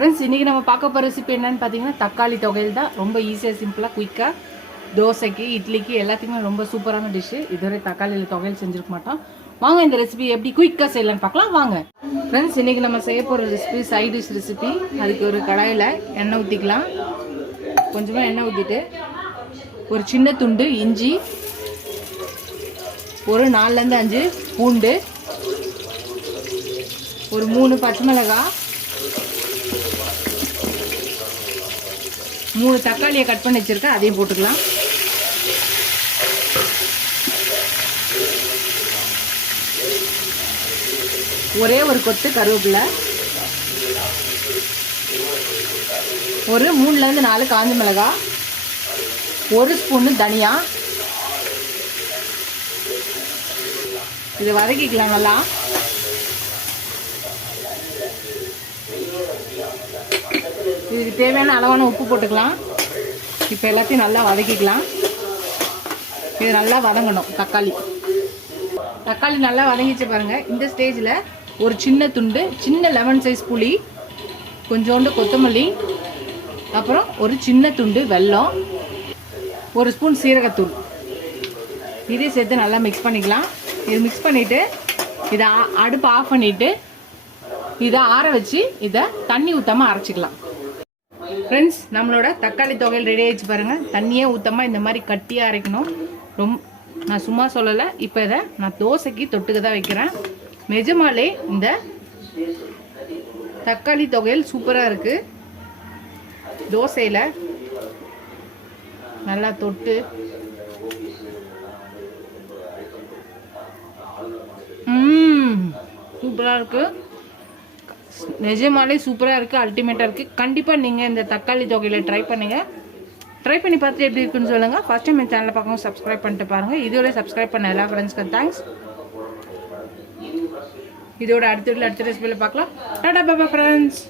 Friends இன்றைக்கி நம்ம பார்க்க போகிற ரெசிபி என்னென்னு பார்த்தீங்கன்னா தக்காளி தொகையில் தான். ரொம்ப ஈஸியாக சிம்பிளாக குயிக்காக தோசைக்கு இட்லிக்கு எல்லாத்துக்குமே ரொம்ப சூப்பரான டிஷ்ஷு. இதுவரை தக்காளியில் தொகையில் செஞ்சுருக்க மாட்டோம். வாங்க இந்த ரெசிபி எப்படி குயிக்காக செய்யலான்னு பார்க்கலாம் வாங்க. ஃப்ரெண்ட்ஸ் இன்றைக்கி நம்ம செய்ய போகிற ரெசிபி சைட் டிஷ் ரெசிபி. அதுக்கு ஒரு கடாயில் எண்ணெய் ஊற்றிக்கலாம். கொஞ்சமாக எண்ணெய் ஊற்றிட்டு ஒரு சின்ன துண்டு இஞ்சி, ஒரு 4-5 பூண்டு, ஒரு 3 பச்சை மிளகாய், 3 தக்காளியை கட் பண்ணி வச்சுருக்கேன், அதையும் போட்டுக்கலாம். ஒரே ஒரு கொத்து கருவேப்பிலை, ஒரு 3-4 காஞ்ச மிளகாய், 1 ஸ்பூன் தனியா. இதை வதக்கிக்கலாம் நல்லா. இதுக்கு தேவையான அளவான உப்பு போட்டுக்கலாம். இப்போ எல்லாத்தையும் நல்லா வதக்கிக்கலாம். இது நல்லா வதங்கணும். தக்காளி நல்லா வதங்கிச்சு பாருங்கள். இந்த ஸ்டேஜில் ஒரு சின்ன லெமன் சைஸ் புளி, கொஞ்சோண்டு கொத்தமல்லி, அப்புறம் ஒரு சின்ன துண்டு வெல்லம், 1 ஸ்பூன் சீரகத்தூள், இதையும் சேர்த்து நல்லா மிக்ஸ் பண்ணிக்கலாம். இது மிக்ஸ் பண்ணிவிட்டு இதை அடுப்பு ஆஃப் பண்ணிவிட்டு இதை ஆற வச்சு இதை தண்ணி ஊற்றாமல் அரைச்சிக்கலாம். ஃப்ரெண்ட்ஸ் நம்மளோட தக்காளி தொகையில் ரெடி ஆகிடுச்சு பாருங்கள். தண்ணியே ஊற்றாமல் இந்த மாதிரி கட்டியாக அரைக்கணும். நான் சும்மா சொல்லலை. இப்போ இதை நான் தோசைக்கு தொட்டுக்க தான் வைக்கிறேன். நிஜமாலே இந்த தக்காளி தொகையில் சூப்பராக இருக்குது. தோசையில் நல்லா தொட்டு சூப்பராக இருக்குது. நிஜமாலே சூப்பராக இருக்குது, அல்டிமேட்டாக இருக்குது. கண்டிப்பாக நீங்கள் இந்த தக்காளி தொகையில் ட்ரை பண்ணுங்கள். ட்ரை பண்ணி பார்த்துட்டு எப்படி இருக்குன்னு சொல்லுங்கள். ஃபஸ்ட் டைம் என் சேனலை பார்க்கவும் சப்ஸ்கிரைப் பண்ணிட்டு பாருங்கள். இதோட சப்ஸ்கிரைப் பண்ண எல்லா ஃப்ரெண்ட்ஸ்க்கும் தேங்க்ஸ். இதோட அடுத்த ரெசிபியில் பார்க்கலாம். டாடா பாபா ஃப்ரெண்ட்ஸ்.